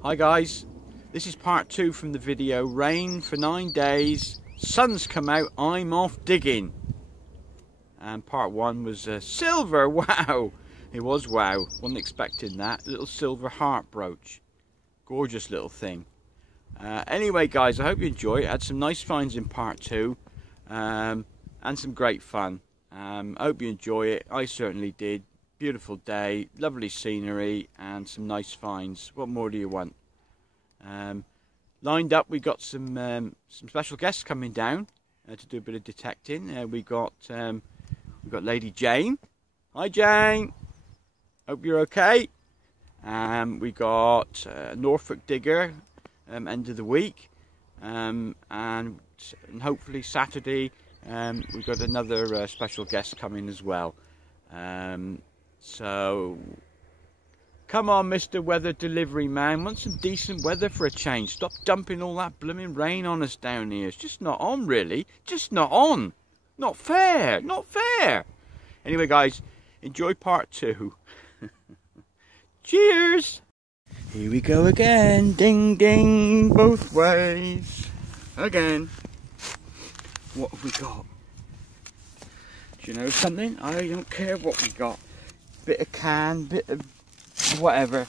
Hi guys, this is part 2 from the video Rain for 9 days, sun's come out, I'm off digging. And part 1 was silver, wow! It was wow, wasn't expecting that. Little silver heart brooch. Gorgeous little thing. Anyway guys, I hope you enjoy it. I had some nice finds in part 2 and some great fun. I hope you enjoy it, I certainly did. Beautiful day, lovely scenery and some nice finds. What more do you want? Lined up, we got some special guests coming down to do a bit of detecting. We got Lady Jane. Hi Jane, hope you're okay. We got Norfolk Digger end of the week, and hopefully Saturday we've got another special guest coming as well. So come on, Mr. Weather Delivery Man, want some decent weather for a change. Stop dumping all that blooming rain on us down here. It's just not on, really. Just not on. Not fair. Not fair. Anyway, guys, enjoy part 2. Cheers. Here we go again. Ding, ding, both ways. Again. What have we got? Do you know something? I don't care what we got. Bit of can, bit of whatever.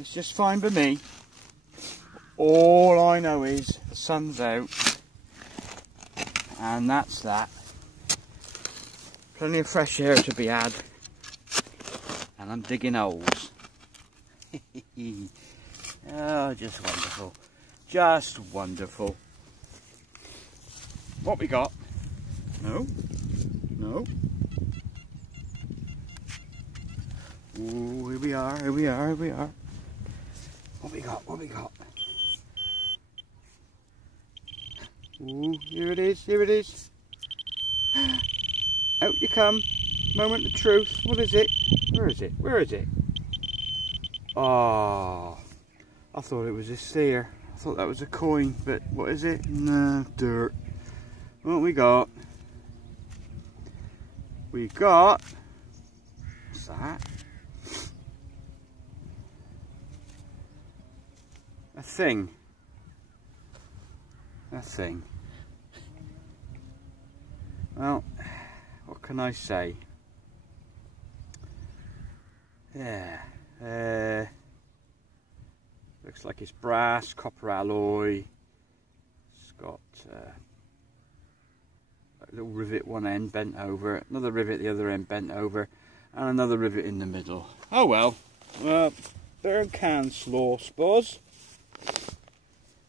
It's just fine by me. All I know is the sun's out. And that's that. Plenty of fresh air to be had. And I'm digging holes. Oh, just wonderful. Just wonderful. What we got? No. No. Ooh, here we are, here we are, here we are. What we got? What we got? Ooh, here it is, here it is. Out you come. Moment of truth. What is it? Where is it? Where is it? Oh, I thought it was a seer. I thought that was a coin, but what is it? No, dirt. What we got? We got... What's that? A thing. A thing. Well, what can I say? Yeah. Looks like it's brass, copper alloy. It's got a little rivet one end bent over, another rivet the other end bent over, and another rivet in the middle. Oh well. Burn can slaw, suppose.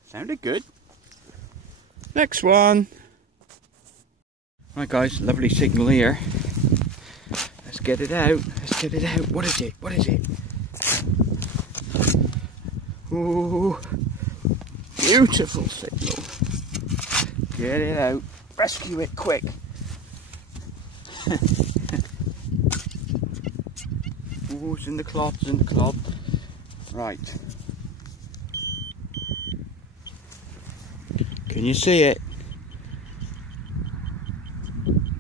Sounded good. Next one. Right guys, lovely signal here. Let's get it out. Let's get it out. What is it? What is it? Ooh, beautiful signal. Get it out. Rescue it quick. Ooh, it's in the cloth, it's in the cloth. Right. Can you see it?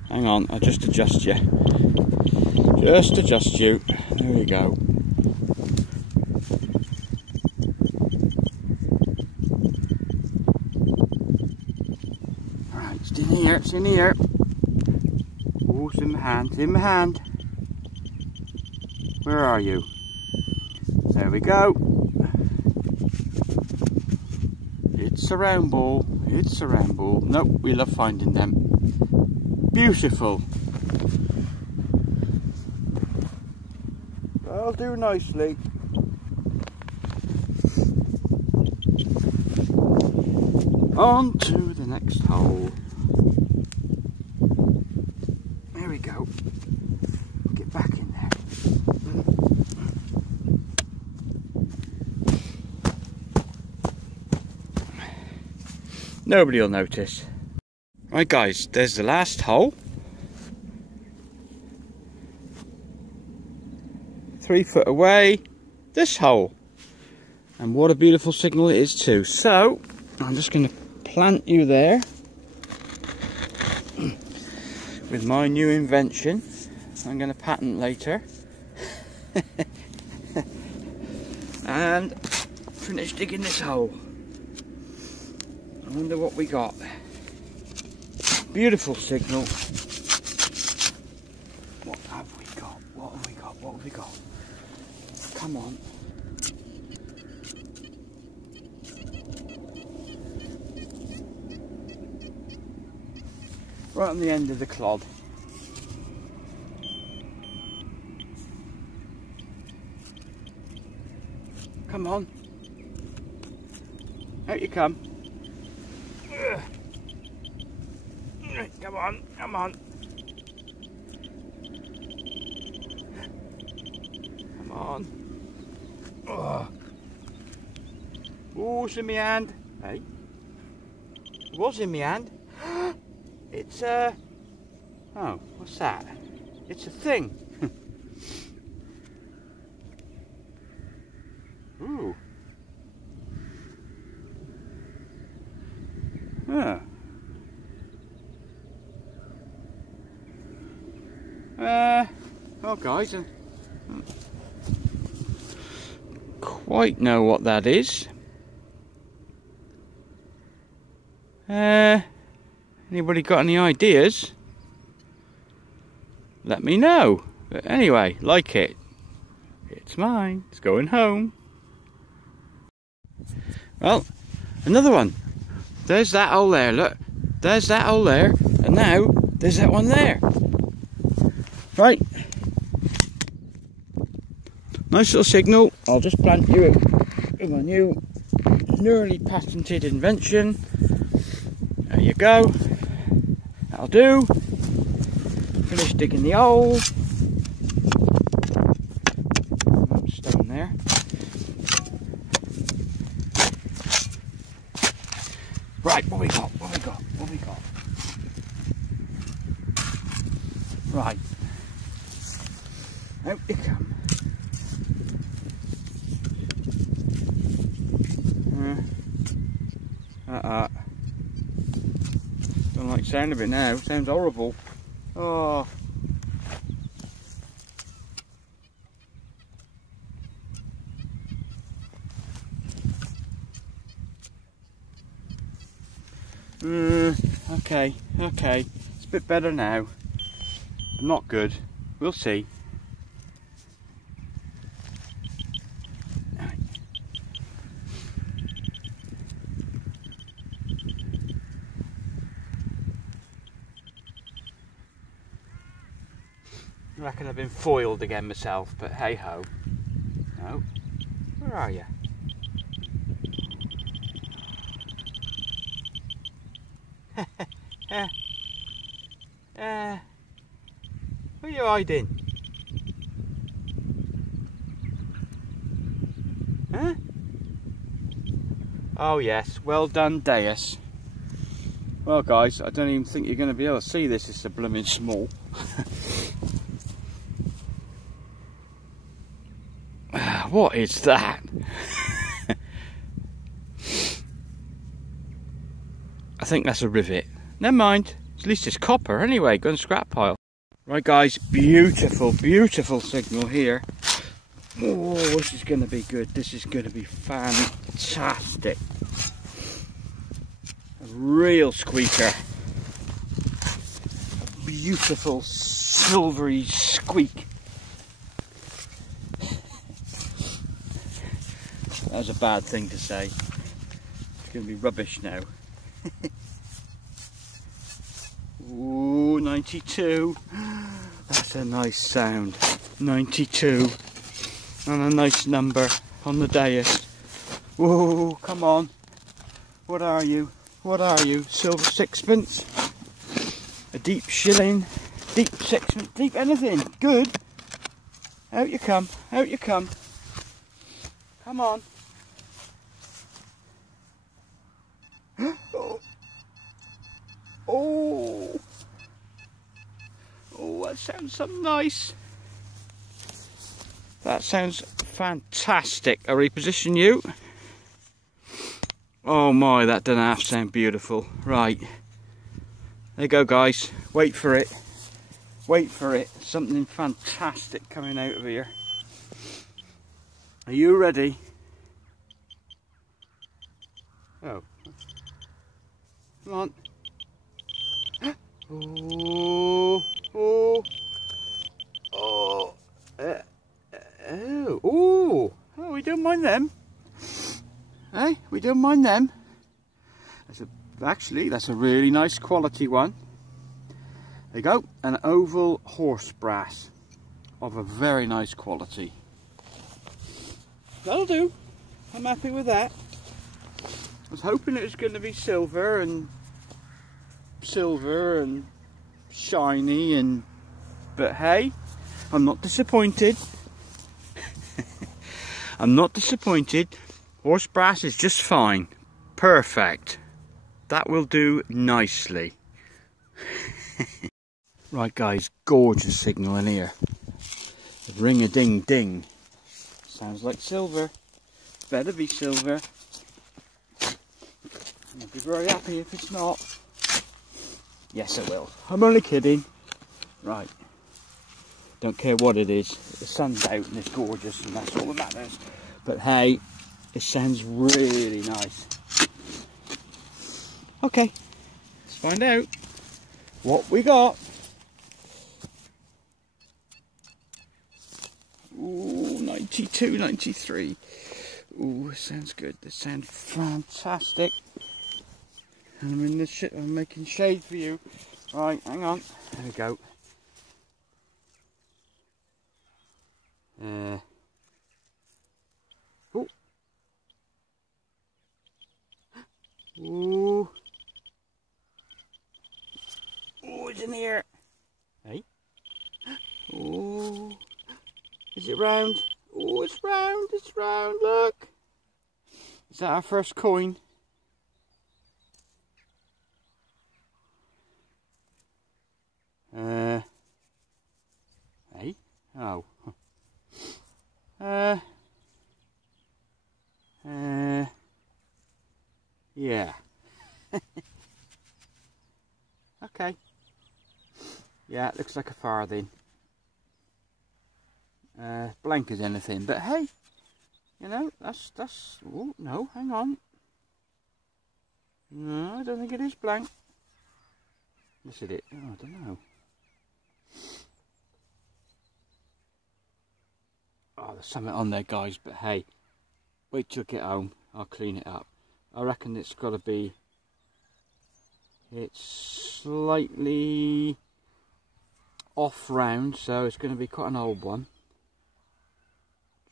Hang on, I'll just adjust you. Just adjust you. There you go. Right, it's in here, it's in here. Oh, it's in my hand, it's in my hand. Where are you? There we go. It's a round ball. It's a round ball. Nope, we love finding them. Beautiful. That'll do nicely. On to the next hole. There we go. Get back in there. Nobody will notice. Right guys, there's the last hole. 3 foot away, this hole. And what a beautiful signal it is too. So, I'm just going to plant you there with my new invention. I'm going to patent later. And finish digging this hole. I wonder what we got. Beautiful signal. What have we got? What have we got? What have we got? Come on. Right on the end of the clod. Come on. Out you come. Come on, come on. Come on. Oh, it's in my hand. Hey. It was in my hand. It's oh, what's that? It's a thing. Ooh. Huh. Well guys, quite know what that is. Anybody got any ideas? Let me know. But anyway, like it. It's mine. It's going home. Well, another one. There's that hole there, look. There's that hole there. And now, there's that one there. Right. Nice little signal. I'll just plant you with my new nearly patented invention. There you go. That'll do. Finish digging the hole. Stone there. Right, what we got? What we got? What we got? Right. Out you come. Don't like the sound of it now. Sounds horrible. Oh. Okay, okay. It's a bit better now. But not good. We'll see. I reckon I've been foiled again myself, but hey ho. No. Where are you? Where are you hiding? Huh? Oh yes, well done Deus. Well guys, I don't even think you're going to be able to see this, it's so blooming small. What is that? I think that's a rivet. Never mind. At least it's copper anyway. Go and scrap pile. Right guys, beautiful, beautiful signal here. Oh, this is going to be good. This is going to be fantastic. A real squeaker. A beautiful silvery squeak. That was a bad thing to say. It's going to be rubbish now. Ooh, 92. That's a nice sound. 92. And a nice number on the dais. Whoa, come on. What are you? What are you? Silver sixpence? A deep shilling? Deep sixpence? Deep anything? Good. Out you come. Out you come. Come on. Oh. Oh. Oh, that sounds so nice. That sounds fantastic. I reposition you. Oh my, that doesn't half sound beautiful. Right. There you go guys. Wait for it. Wait for it. Something fantastic coming out of here. Are you ready? Oh. Come on. Oh. Oh. Oh. Oh. Oh, we don't mind them. Hey, we don't mind them. Actually, that's a really nice quality one. There you go, an oval horse brass of a very nice quality. That'll do. I'm happy with that. I was hoping it was going to be silver and shiny, but hey, I'm not disappointed. I'm not disappointed. Horse brass is just fine. Perfect. That will do nicely. Right guys, gorgeous signal in here. Ring-a-ding-ding. Sounds like silver. Better be silver. I'll be very happy if it's not. Yes, it will. I'm only kidding. Right. Don't care what it is. The sun's out and it's gorgeous and that's all that matters. But hey, it sounds really nice. Okay, let's find out what we got. Ooh, 92, 93. Ooh, this sounds good. This sounds fantastic. I'm in the I'm making shade for you. Right, hang on. There we go. Oh. Ooh. Oh, it's in here. Hey. Oh. Is it round? Oh, it's round. It's round. Look. Is that our first coin? Hey. Oh. Yeah. Okay. Yeah, it looks like a farthing. Blank as anything, but hey, you know, that's, oh, no, hang on. No, I don't think it is blank. Yes, it is. Oh, I don't know. Oh, there's something on there, guys, but hey, wait till I get home. I'll clean it up. I reckon it's got to be, it's slightly off round, so it's going to be quite an old one.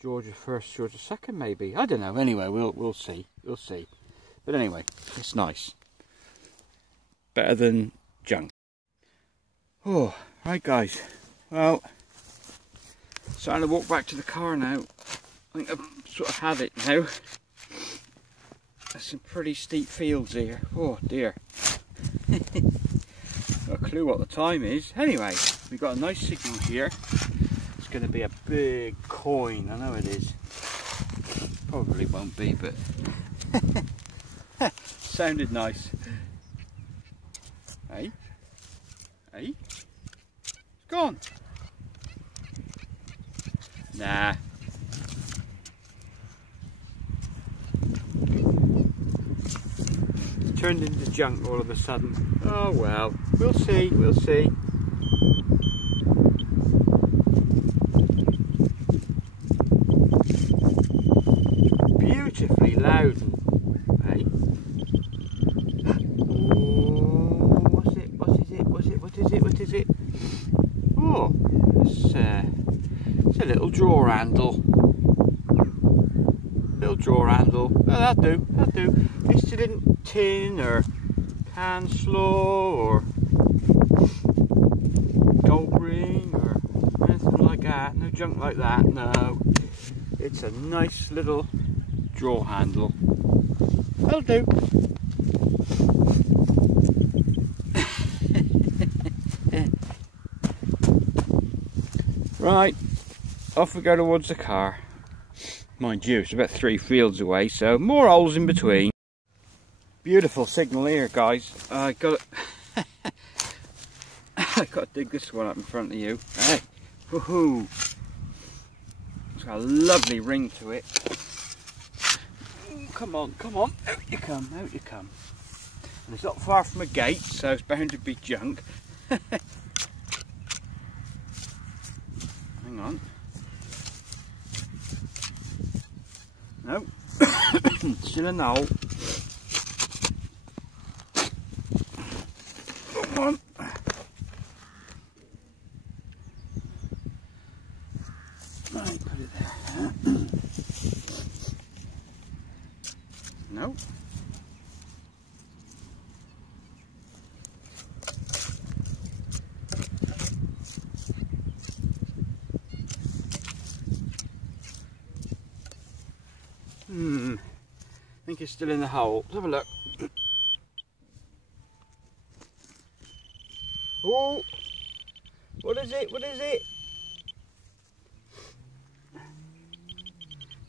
Georgia first, Georgia second, maybe. I don't know. Anyway, we'll see. We'll see. But anyway, it's nice. Better than junk. Oh, right, guys. Well, starting to walk back to the car now. I think I've sort of had it now. There's some pretty steep fields here. Oh dear. Got a clue what the time is. Anyway, we've got a nice signal here. It's going to be a big coin. I know it is. Probably won't be, but sounded nice. Hey? Hey? It's gone. Nah. Turned into junk all of a sudden. Oh well, we'll see, we'll see. Beautifully loud. Hey. Oh, what's it? What is it? What's it? What is it? What is it? Oh, it's a little drawer handle. Little drawer handle. Oh, that'll do. That'll do. It's in tin or can slaw or gold ring or anything like that. No junk like that. No. It's a nice little drawer handle. That'll do. Right, off we go towards the car. Mind you, it's about 3 fields away, so more holes in between. Beautiful signal here, guys. I got it. I got to dig this one up in front of you. Hey, woohoo! It's got a lovely ring to it. come on, come on. Out you come, out you come. And it's not far from a gate, so it's bound to be junk. Hang on. No. Still in the hole. Come on. Right, put it there. No. I think it's still in the hole. Let's have a look. Oh! What is it? What is it?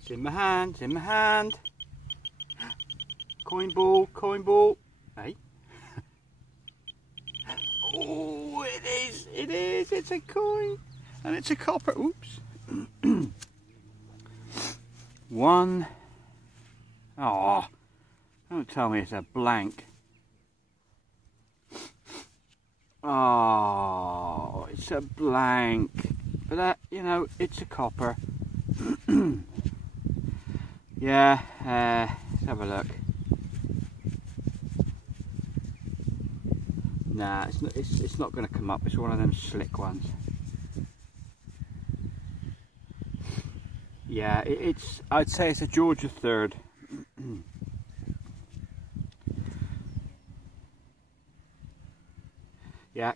It's in my hand, it's in my hand. Coin ball, coin ball. Hey. Oh, it is, it's a coin. And it's a copper, oops. One. Oh, don't tell me it's a blank. Oh, it's a blank. But that, you know, it's a copper. Yeah, let's have a look. Nah, it's not going to come up. It's one of them slick ones. Yeah, I'd say it's a Georgia third. Yeah,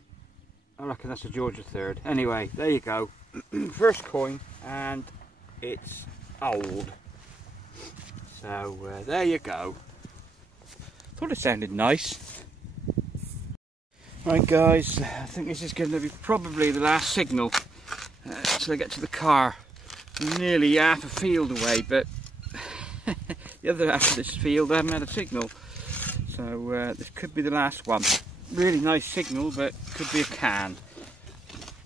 I reckon that's a Georgia third. Anyway, there you go. First coin, and it's old. So there you go. Thought it sounded nice. Right guys, I think this is going to be probably the last signal till I get to the car. I'm nearly half a field away, but the other half of this field I haven't had a signal. So this could be the last one. Really nice signal, but could be a can.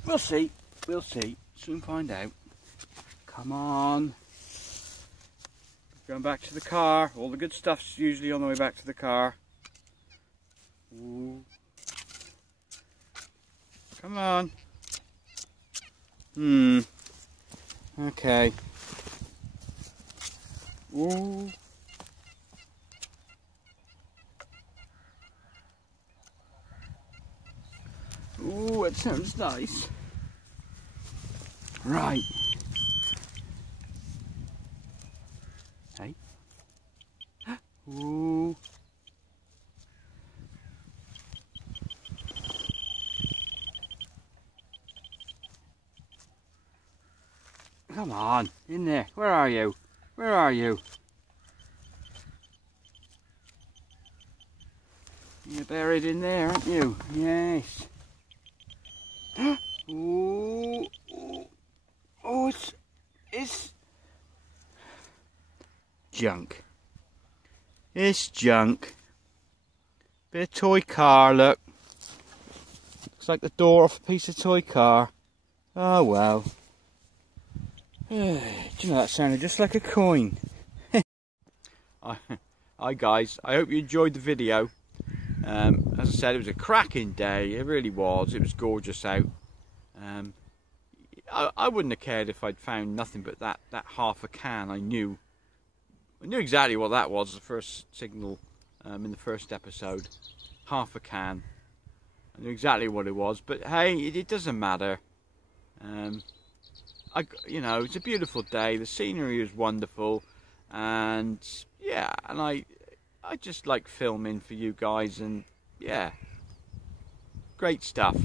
We'll see, we'll see. Soon find out. Come on. Going back to the car. All the good stuff's usually on the way back to the car. Ooh. Come on. Okay. Ooh. Ooh, it sounds nice. Right. Hey. Ooh. Come on, in there. Where are you? Where are you? You're buried in there, aren't you? Yes. Ooh, ooh. Oh, it's junk. It's junk. Bit of toy car, look. Looks like the door off a piece of toy car. Oh well. Do you know, that sounded just like a coin. Hi guys, I hope you enjoyed the video. As I said, it was a cracking day. It really was. It was gorgeous out. I wouldn't have cared if I'd found nothing but that half a can. I knew exactly what that was. The first signal in the first episode, half a can. I knew exactly what it was. But hey, it doesn't matter. You know, it's a beautiful day. The scenery was wonderful, and yeah, and I just like filming for you guys, and yeah, great stuff.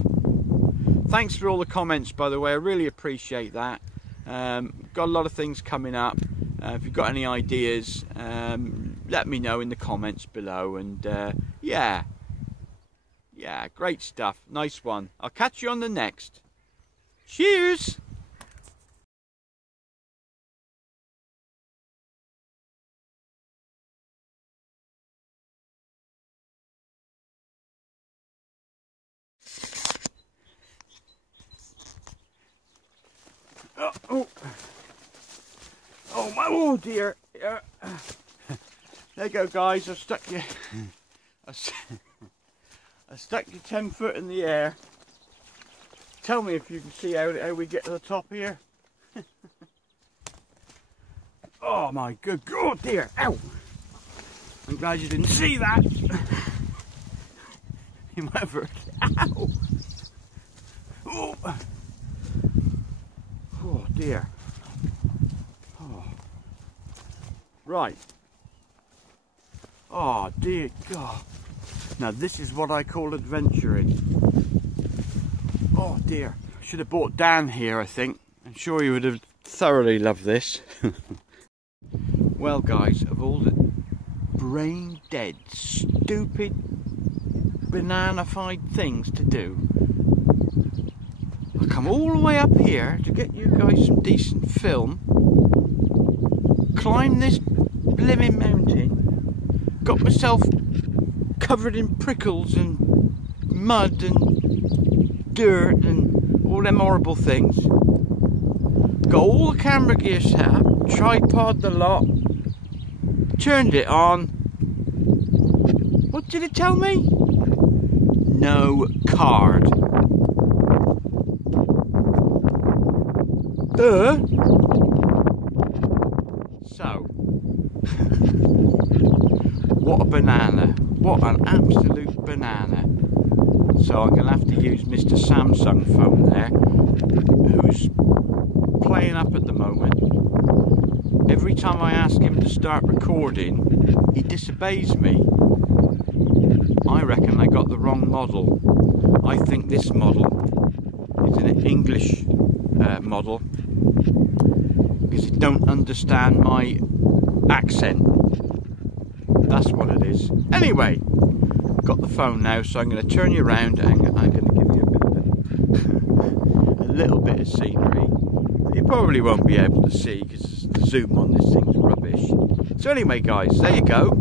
Thanks for all the comments, by the way. I really appreciate that. Got a lot of things coming up. If you've got any ideas, let me know in the comments below. And yeah, great stuff. Nice one. I'll catch you on the next. Cheers. Oh my, oh dear. There you go, guys. I've stuck you. I stuck you 10 foot in the air. Tell me if you can see how we get to the top here. Oh my good God, dear! Ow! I'm glad you didn't see that. You might have heard. Ow! Oh, oh dear. Oh. Right. Oh dear God. Now this is what I call adventuring. Oh dear. Should have brought Dan here, I think. I'm sure you would have thoroughly loved this. Well guys, of all the brain dead, stupid, banana-fied things to do, I come all the way up here to get you guys some decent film, climb this blimmin' mountain, got myself covered in prickles and mud and dirt and all them horrible things, got all the camera gear set up, tripod the lot, turned it on. What did it tell me? No card. So, what a banana. What an absolute banana. So I'm going to have to use Mr. Samsung phone there, who's playing up at the moment. Every time I ask him to start recording, he disobeys me. I reckon I got the wrong model. I think this model is an English model because it don't understand my accent. That's what it is. Anyway, got the phone now, so I'm going to turn you around and I'm going to give you a little bit of scenery. You probably won't be able to see because the zoom on this thing's rubbish. So anyway guys, there you go.